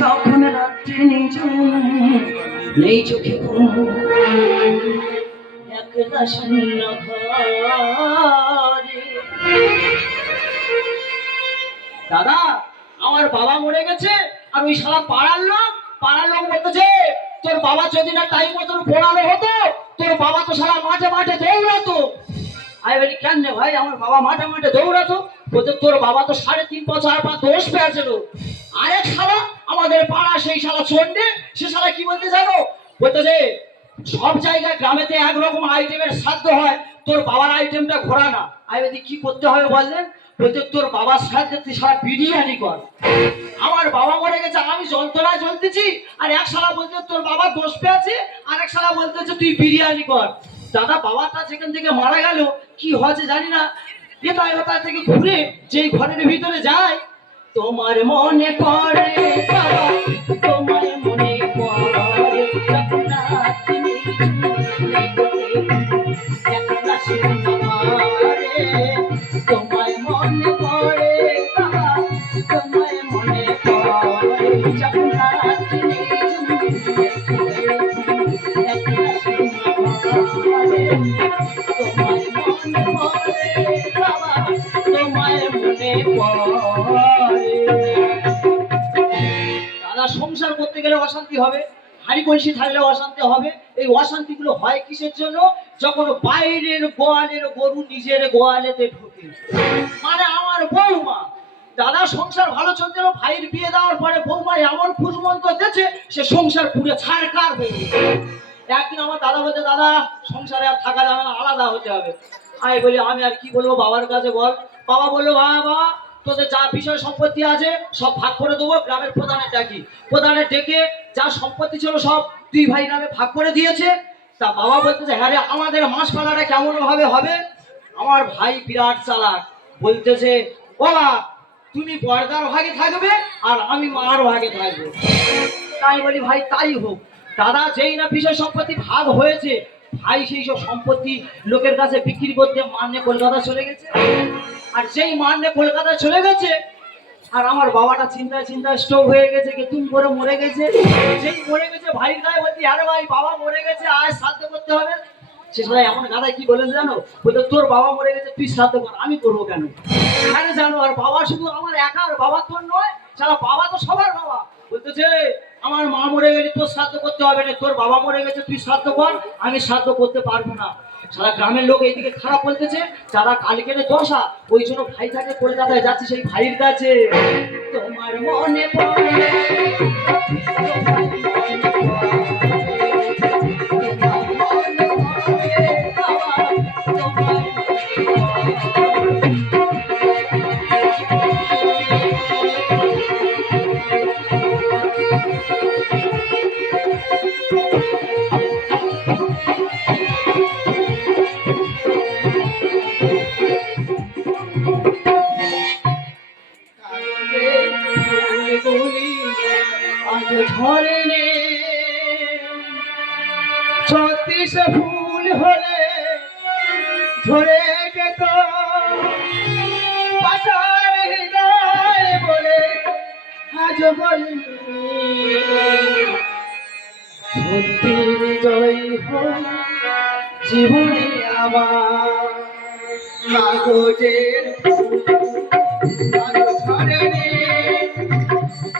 যখন রাত্রি নেই চোখে ঘুম, একলা শূন্য ঘরে। দাদা, আমার বাবা মরে গেছে, আর ওই শালা পাড়ার লোক বলতেছে তোর বাবা যদি না টাইম মতন পড়ানো হতো, তোর বাবা তো শালা মাঠে মাঠে দৌড়াতো। আমি বলি কেন রে ভাই, আমার বাবা মাঠে মাঠে দৌড়াতো? বলতে তোর বাবা তো 3.5 বছর পর দোষ পেয়েছিল। আরেক শালা আমাদের পাড়া, সেই শালা চন্ডে, সে শালা কি বলতে জানো? বলতেছে সব জায়গায় গ্রামেতে একরকম আইটেমের শ্রাদ্ধ হয়, তোর বাবার আইটেমটা ঘোরা না। আমি বলি কি করতে হবে বললেন? বলতে তোর বাবার শ্রাদ্ধে তুই সারা বিরিয়ানি কর। আমার বাবা মরে গেছে, আমি যন্ত্রণায় জ্বলতেছি, আর এক শালা বলতে তোর বাবা দোষ পেয়েছে, আর এক শালা বলতেছে তুই বিরিয়ানি কর। দাদা, বাবাটা যেখান থেকে মারা গেল, কি হয়েছে জানি না, এটা থেকে ঘুরে যেই ঘরের ভিতরে যায়, তোমার মনে পড়ে বাবা, তোমার মনে পড়ে জগন্নাথ তুমি একলা শূন্য ঘরে, তোমার মনে পড়ে বাবা, তোমার মনে পড়ে জগন্নাথ তুমি একলা শূন্য ঘরে, তোমার মনে পড়ে বাবা, তোমার মনে পড়ে। দাদা, সংসার করতে গেলে অশান্তি হবে, হাড়ি কলসি থাকলে অশান্তি হবে। এই অশান্তিগুলো হয় কিসের জন্য? যখন বাইরের গোয়ালের গরু নিজের গোয়ালেতে ঢোকে, মানে আমার বৌমা। দাদা, সংসার ভালো চলতে, ভাইয়ের বিয়ে দেওয়ার পরে বৌমা এমন খুশমন্ত দিয়েছে, সে সংসার পুড়ে ছাড়কার হয়ে গেছে। একদিন আমার দাদা বলতে, দাদা সংসারে আর থাকা যাবে না, আলাদা হতে হবে। আমি বলি আমি আর কি বলবো বাবার কাছে বল। বাবা বললো বাবা, তোদের যা বিষয় সম্পত্তি আছে সব ভাগ করে দেবো। গ্রামের প্রধানের ডাকি, প্রধানের ডেকে যা সম্পত্তি ছিল সব 2 ভাই নামে ভাগ করে দিয়েছে। তা বাবা বলতেছে হ্যাঁ রে, আমাদের মাস পালাটা কেমন ভাবে হবে? আমার ভাই বিরাট চালাক, বলতেছে বাবা তুমি বর্দার ভাগে থাকবে আর আমি মার ভাগে থাকবো। তাই বলি ভাই তাই হোক। দাদা, যেই না বিষয় সম্পত্তি ভাগ হয়েছে, ভাই সেই সব সম্পত্তি লোকের কাছে বিক্রি করতে মান্যে কলকাতা চলে গেছে। আর সেই মান্যে কলকাতা চলে গেছে, আর আমার বাবাটা চিন্তায় স্ট্রোক হয়ে গেছে, কেতুম করে মরে গেছে। সেই মরে গেছে, ভাইয়ের গায়ে বলছি আরে ভাই বাবা মরে গেছে, আজ শ্রাদ্ধ করতে হবে। সে সবাই এমন গাদায় কি বলেছে জানো? বলতে তোর বাবা মরে গেছে, তুই শ্রাদ্ধ কর, আমি করবো কেন? আরে জানো, আর বাবা শুধু আমার একার বাবা তোর নয়, সারা বাবা তো সবার বাবা। বলতেছে আমার মা মরে গেছে, তোর শ্রাদ্ধ করতে হবে না, তোর বাবা মরে গেছে তুই শ্রাদ্ধ কর, আমি শ্রাদ্ধ করতে পারবো না। সারা গ্রামের লোক এইদিকে খারাপ বলতেছে, যারা কালকে দশা, ওই জন্য ভাই থাকে কলকাতায় যাচ্ছে সেই ভাইয়ের কাছে। তোমার মনে পড়ে ঝরে নে 36 ফুল হলে ঝরে যেত, পাতার হৃদয় বলে আজ বলি সত্যির জয় হোক জীবনে আমার। কাগজের ঝরে নে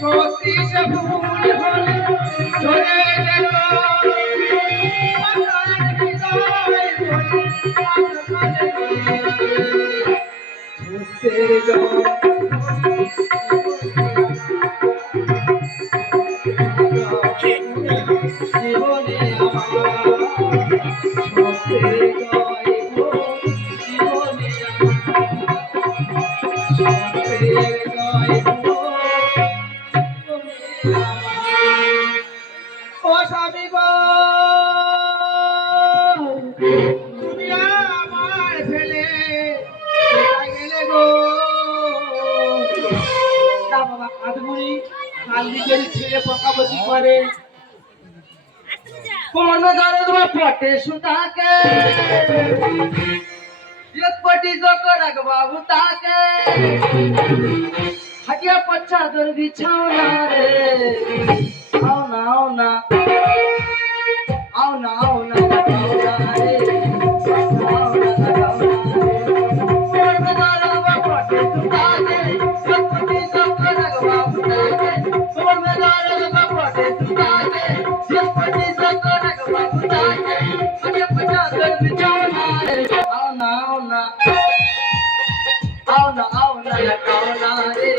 36 ফুল হলে ঝরে যেত, জীবনে ও স্বামী গো, তুমি আমার ফেলে গেলে গো। বাবা কাঁদমুড়ি কাল দিকে ছেলে পকাপকি করে, কোন ধরে তোমার পটে সুতাকে পটি যখন রাখবাবু তাকে খাটিয়া পচ্ছা তোর বিছাওনা রে আও না আও না আও না আও না আও না রে আও না আও না তোর মেদার বাবা টুটা দে সত্যি সত্যি রাগবা ফুটা দে তোর মেদার বাবা টুটা দে সত্যি সত্যি রাগবা ফুটা দে খাটিয়া পচ্ছা তোর বিছাওনা রে আও না আও না auna auna la kauna re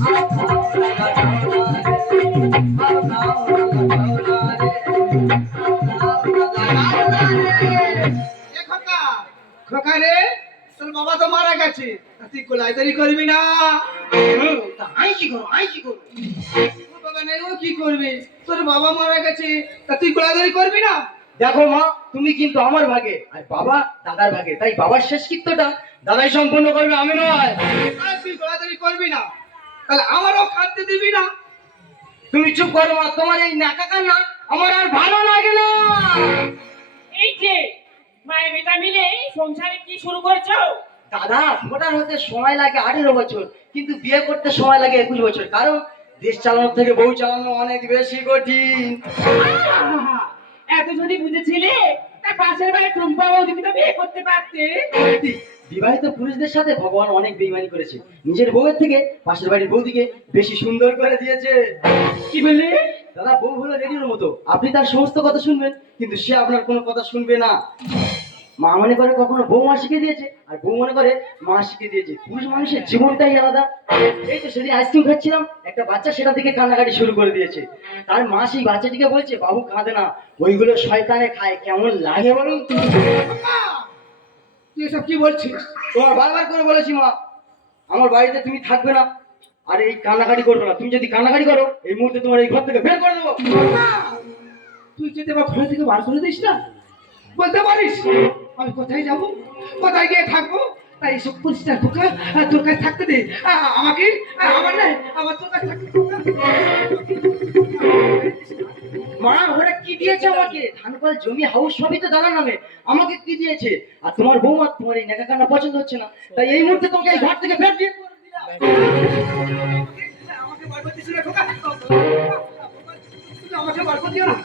auna auna la kauna re auna auna la kauna re auna auna la kauna re এ খোকা খোকা রে তোর বাবা তো মারা গেছে তুই গোলাইদারি করবি না তা আই কি করব তোর বাবা নাই ও কি করবে তোর বাবা মারা গেছে তা তুই গোলাইদারি করবি না দেখো মা তুমি কিন্তু আমার ভাগে আর বাবা দাদার ভাগে তাই বাবার শেষকৃত্যটা দাদাই সম্পূর্ণ করবে আমি নয় আর তুই গোলাইদারি করবি না তাহলে আমারও খাদ্য দিবি না তুমি চুপ করো মা তোমার এই নাকা কান্না আমার আর ভালো লাগে না এই যে মায়ের বেটা মিলে সংসারে কি শুরু করছো? দাদা ভোটার হতে সময় লাগে 18 বছর কিন্তু বিয়ে করতে সময় লাগে 21 বছর কারণ দেশ চালানোর থেকে বউ চালানো অনেক বেশি কঠিন আহা, এত যদি বুঝেছিলে তা পাশের বাড়ি টুম্পা বৌদিকে তো বিয়ে করতে পারতে। বিবাহিত পুরুষদের সাথে ভগবান অনেক বেইমানি করেছে নিজের বউয়ের থেকে পাশের বাড়ির বৌদিকে বেশি সুন্দর করে দিয়েছে কি বললে? দাদা বউ হলো রেডিওর মতো আপনি তার সমস্ত কথা শুনবেন কিন্তু সে আপনার কোনো কথা শুনবে না মা মনে করে কখনো বউ মা শিখিয়ে দিয়েছে আর বউ মনে করে মা শিখিয়ে দিয়েছে পুরুষ মানুষের জীবনটাই আলাদা এই তো সেদিন আইসক্রিম খাচ্ছিলাম একটা বাচ্চা সেটা থেকে কান্নাকাটি শুরু করে দিয়েছে তার মা সেই বাচ্চাটিকে বলছে বাবু কাঁদে না ওইগুলো শয়তানে খায় কেমন লাগে বলুন তুই এসব কি বলছিস তোমার বারবার করে বলেছি মা আমার বাড়িতে তুমি থাকবে না আর এই কান্নাকাটি করবে না তুমি যদি কান্নাকাটি করো এই মুহূর্তে তোমার এই ঘর থেকে বের করে দেবো তুই যদি আমার ঘর থেকে বার করে দিস না বলতে পারিস আমি কোথায় যাব কোথায় গিয়ে থাকবো তাই এসব পরিষ্কার ঢোকা তোর কাছে থাকতে দে আমাকে আমার নাই আমার তোর কাছে থাকতে দে। মা ওরা কি দিয়েছে আমাকে ধানকল জমি হাউস সবই তো দাদার নামে আমাকে কি দিয়েছে আর তোমার বৌমা তোমার এই নেকা কান্না পছন্দ হচ্ছে না তাই এই মুহূর্তে তোমাকে এই ঘর থেকে বের দিয়ে করে দিলাম। আমাকে বার করতে শুনে ঢোকা আমাকে বার করে দিও না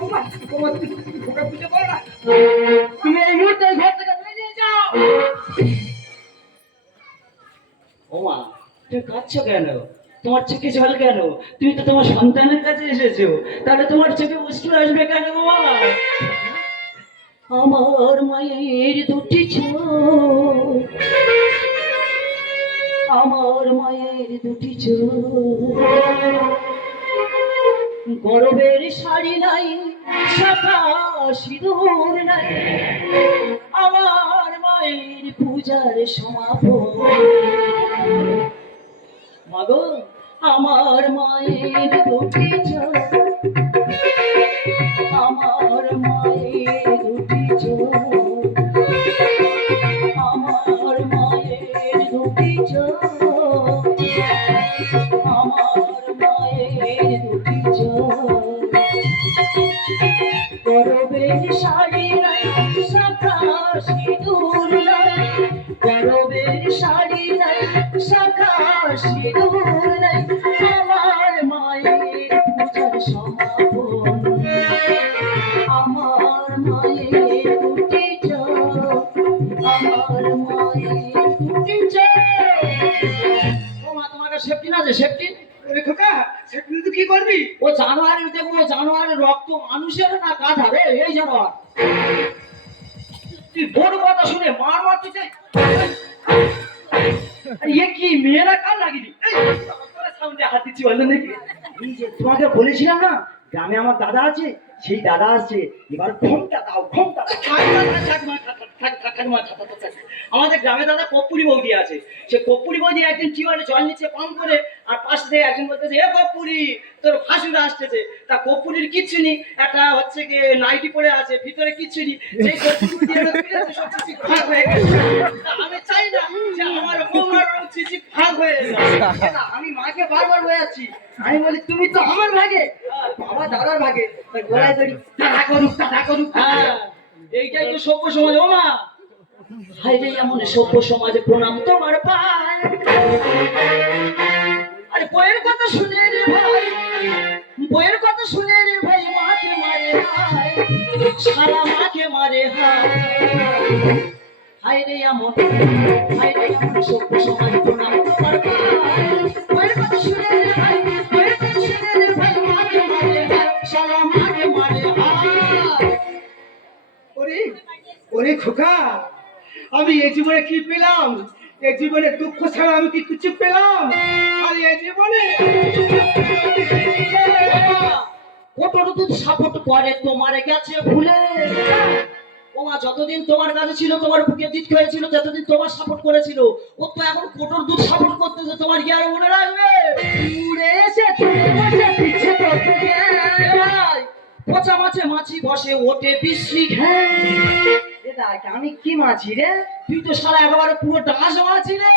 বাবা বাবা তুই ঢোকা বুঝে বল না তুমি এই মুহূর্তে এই ঘর থেকে বেরিয়ে যাও ও মা তুমি কাঁদছো কেন তোমার চোখে জল কেন তুমি তো তোমার সন্তানের কাছে এসেছো তাহলে তোমার চোখে অশ্রু আসবে কেন গো মা আমার মায়ের দুটি চোখ আমার মায়ের দুটি চোখ গরবের শাড়ি নাই শাখা সিঁদুর নাই আমার মায়ের পূজার সমাপন মাগো আমার মায়ের দুটি চোখ আমার মায়ের দুটি চোখ আমার মায়ের দুটি চোখ আমার মায়ের দুটি চোখ গরবের শাড়ি নাই শাখা সিঁদুর নাই গরবের শাড়ি নাই শাখা সিঁদুর নাই আমার মায়ের পূজার সমাপন আমার মায়ের দুটি চোখ আমার মায়ের দুটি চোখ ও মা তোমার কাছে সেফটি না আছে সেফটি ওরে খোকা সেটা তুই কি করবি ও জানোয়ারের দেখো জানোয়ারের রক্ত মানুষের না গাধা রে এই জানোয়ার তুই বড় কথা শুনে মার মারতে চাই এ কি মেয়েরা কাল লাগিনি সামনে হাত দিচ্ছি বললেন নাকি এই যে তোমাকে বলেছিলাম না গ্রামে আমার দাদা আছে সেই দাদা আছে এবার ঘুমটা দাও ঘুমটা আমাদের গ্রামে দাদা কপ্পুরি বৌদি আছে সে কপ্পুরি বৌদি একদিন টিউবওয়েলে জল নিচ্ছে পান করে আর পাশ থেকে একজন বলতেছে এ কপ্পুরি তোর ফাঁসুরা আসতেছে তা কপ্পুরির কিচ্ছু নেই একটা হচ্ছে কি নাইটি পরে আছে ভিতরে কিচ্ছু নেই যে কপ্পুরি দিয়ে ফিরেছে সব চিচি ফাঁক হয়ে গেছে তা আমি চাই না যে আমার বৌমার চিচি ফাঁক হয়ে যায় আমি মাকে বারবার বোঝাচ্ছি আমি বলি তুমি তো আমার ভাগে বাবা দাদার ভাগে তাই গলায় ধরি টাটা করুক হ্যাঁ এইটাই তো সভ্য সমাজ ও মা হাই রে এমন সভ্য সমাজে প্রণাম তোমার পায় আরে বইয়ের কথা শুনে রে ভাই, বইয়ের কথা শুনে রে ভাই, মাকে মারে হায়, সারা মাকে মারে হায়। হায় রে এমন, হায় রে এমন সভ্য সমাজ প্রণাম তোমার পায়। বইয়ের কথা শুনে রে ভাই, বইয়ের কথা শুনে রে ভাই, মাকে মারে হায়, সারা মাকে মারে হায়। ওরে ওরে খোকা, আমি এই জীবনে কি পেলাম? এই জীবনে দুঃখ ছাড়া আমি কি কিছু পেলাম? আর এই জীবনে কোটর দুধ সাপোর্ট করে তোমার গেছে ভুলে। ওমা যতদিন তোমার কাছে ছিল, তোমার বুকে দিত হয়েছিল, যতদিন তোমার সাপোর্ট করেছিল, ও তো এখন কোটর দুধ সাপোর্ট করতেছে, তোমার কি আর মনে রাখবে? উড়ে এসে চলে বসে পিছে করতে ভাই, পচা মাছে মাছি বসে ওঠে বিশ্রী ঘ্যাঁ। এ দেখ আমি কি মাছি রে? তুই তো সারা একেবারে পুরো ডাস মাছি রে।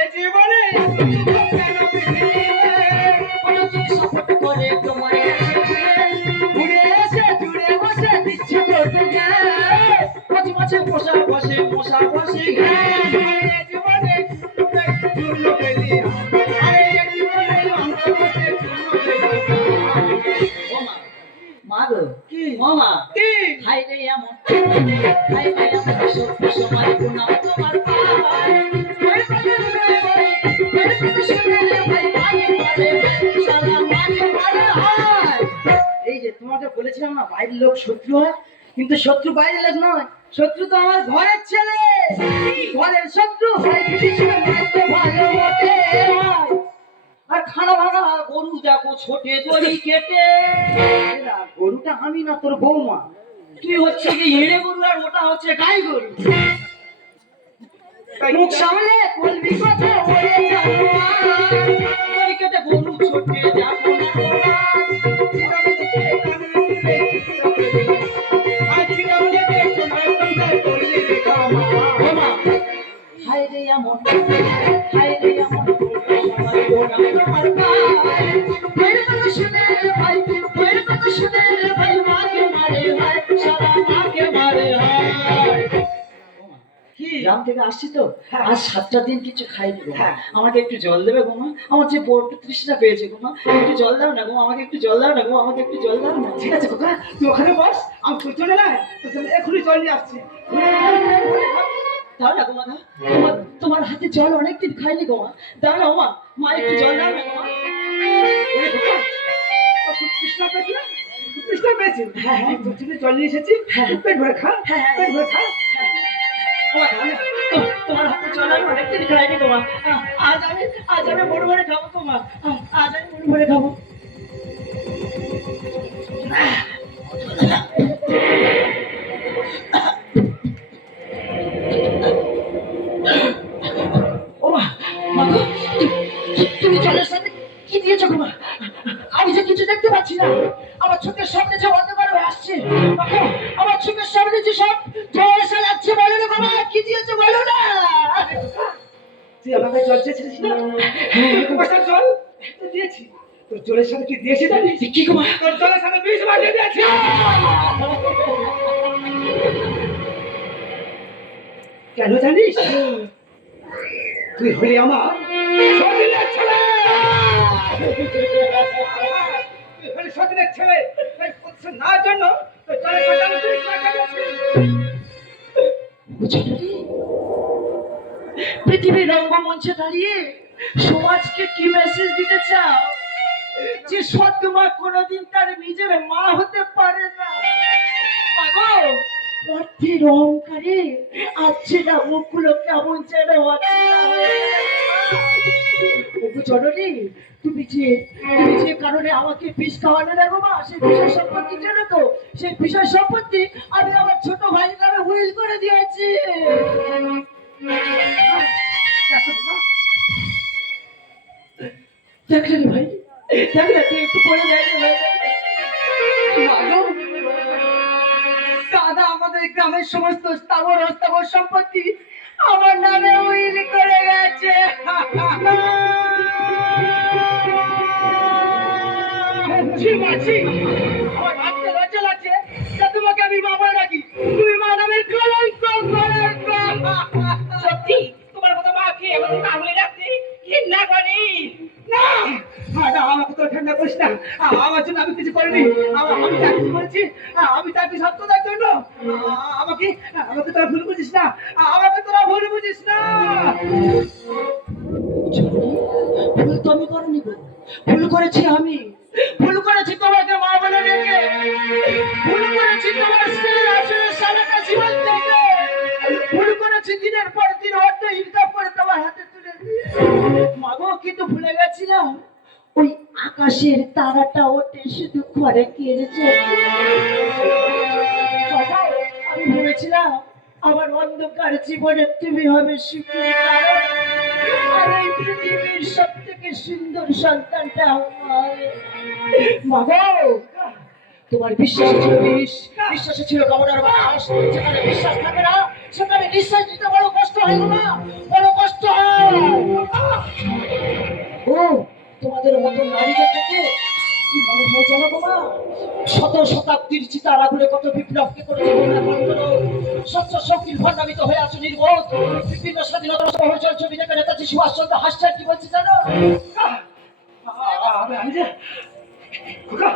এই জীবনে সাপোর্ট করে তোমার গেছে ভুলে। উড়ে এসে জুড়ে বসে দিচ্ছে করতে যায়, পচা মাছে মশা বসে, মশা বসে ঘ্যাঁ। এই জীবনে তোকে চূর্ণ পেলি, আর এই জীবনে আমরা বসে চূর্ণ পেলি। ওমা মা গো, কি? মামা কি? হাই রে এমন, হাই রে এমন সভ্য সমাজ প্রণাম তোমার পায়। বইয়ের কথা শুনে রে ভাই, বইয়ের কথা শুনে রে ভাই, মাকে মারে সারা মাকে মারে হায়। এই যে তোমাকে বলেছিলাম না বাইরের লোক শত্রু হয়, কিন্তু শত্রু বাইরের লোক নয়, শত্রু তো আমার ঘরের ছেলে। ঘরের শত্রু হয় ভীষণ মারতে ভালো ওঠে হয়। আর খানা ভাঙা গরু দেখো ছোটে দড়ি কেটে। এরা গরুটা আমি না তোর বৌমা। তুই হচ্ছে কি এড়ে গরু আর ওটা হচ্ছে গাই গরু। মুখ সামলে বলবি কথা বলে যাবো দড়ি কেটে গরু ছোটে যাবো না তোরা। ওমা হায় রে এমন, হায় রে এমন সমাজ প্রণাম তোমার পায়। বইয়ের কথা শুনে রে ভাই, বইয়ের কথা শুনে রে ভাই, মাকে মারে হায়, সারা মাকে মারে হায়। কি? গ্রাম থেকে আসছি তো, আজ 7টা দিন কিছু খাইনি গো মা। হ্যাঁ। আমাকে একটু জল দেবে গো মা? আমার যে বড্ড তৃষ্ণা পেয়েছে গো মা, একটু জল দাও না গো, আমাকে একটু জল দাও না গো, আমাকে একটু জল দাও না। ঠিক আছে খোকা, তুই ওখানে বস, আমি তুই চলে না, তোর জন্য এখনই জল নিয়ে আসছি। দাও না গো মা, দাও। তোমার হাতে জল অনেকদিন খাইনি গো মা, দাও না মা, মা একটু জল দাও না গো মা। ওরে খোকা, তোর খুব তৃষ্ণা পেয়েছে না? খুব তৃষ্ণা পেয়েছে? হ্যাঁ, হ্যাঁ। তোর জন্য জল নিয়ে এসেছি, হ্যাঁ। পেট ভরে খা, হ্যাঁ, হ্যাঁ। পেট ভরে খা। ও মা, দাও না। তোমার হাতে জল আমি অনেকদিন খাইনি গো মা, আজ আমি মন ভরে খাবো গো মা, আজ আমি মন ভরে খাবো। ও মা, মা গো, তুমি জলের সাথে কি দিয়েছো গো মা? আমি যে কিছু দেখতে পাচ্ছি না, আমার চোখের সামনে যে অন্ধকার হয়ে আসছে। মা গো, আমার চোখের সামনে যে সব জল এসে যাচ্ছে, বলো না গো মা, কি দিয়েছো বলো না। তুই আমাকে জল চেয়েছিলিস না? কুয়াশার জল তো দিয়েছি। তোর জলের সাথে কি দিয়েছি জানিস? কি গো মা? তোর জলের সাথে বিষ মাখিয়ে দিয়েছি। কেন জানিস? তুই হলি আমার সতীনের ছেলে। তুই হলি সতীনের ছেলে, তাই প্রতিশোধ নেওয়ার জন্য তোর জলের সাথে আমি বিষ মাখিয়ে দিয়েছি। পৃথিবীর রঙ্গমঞ্চে দাঁড়িয়ে সমাজকে কি মেসেজ দিতে চাও? যে সৎ মা কোনোদিন তার নিজের মা হতে পারে না। মা গো, অর্থের অহংকারে আছে না মুখগুলো কেমন যেন অচেনা হয়ে গেছে। ওগো জননী, তুমি যে কারণে আমাকে বিষ খাওয়ালে না গো মা, সেই বিষয় সম্পত্তি জানো তো? সেই বিষয় সম্পত্তি আমি আমার ছোট ভাইয়ের নামে উইল করে দিয়েছি। দেখ রে ভাই, দেখ না, তুই একটু পড়ে যাই রে ভাই। মাগো, দাদা আমাদের গ্রামের সমস্ত স্থাবর অস্থাবর সম্পত্তি আমার নামে উইল করে গেছে। আমার ভাবতে লজ্জা লাগছে যে তোমাকে আমি বাবা রাখি, তুমি মা নামের কলঙ্ক কলঙ্ক। সত্যি তোমার মতো মাকে এমন কামড়ে রাখতে ঘৃণা করি। আমাকে তো ঠান্ডা করিস না। আমার জন্য আমি কিছু করিনি। আমি যা কিছু করেছি আমি চাকরি সত্যতার জন্য। আমাকে আমাকে তোরা ভুল বুঝিস না। আমাকে তোরা ভুল বুঝিস না। ভুল তো আমি করিনি গো, ভুল করেছি আমি, ভুল করেছি তোমাকে মা বলে ডেকে, ভুল করেছি তোমার স্ত্রীর আচরণের সারাটা জীবন থেকে, ভুল করেছি দিনের পর দিন অর্থ ইনকাম করে তোমার হাতে তুলে দিয়ে। মাগো কিন্তু ভুলে গেছিলাম ওই আকাশের তারাটা ওঠে শুধু ঘরে কেড়েছে। আমি ভেবেছিলাম আমার অন্ধকার জীবনে তুমি হবে সুখের কারণ, আর এই পৃথিবীর সব থেকে সুন্দর সন্তানটা আমার। মাগো তোমার বিশ্বাস ছিল বিষ, বিশ্বাসে ছিল কামনার বাস, যেখানে বিশ্বাস থাকে না সেখানে নিঃশ্বাস দিতে বড় কষ্ট হয় গো মা, বড় কষ্ট হয়। ও তোমাদের মতো নারীদের থেকে কি মনে হয় জানো গো মা, শত শতাব্দীর চিতার আগুনে কত বিপ্লবকে করেছে তোমরা কখনো স্বচ্ছ শক্তির ভণ্ডামিত হয়ে আছো নির্বোধ। বিভিন্ন স্বাধীনতা সহ ছবি দেখে নেতাজি সুভাষচন্দ্র হাসছেন, কি বলছে জানো? আমি যে খোকা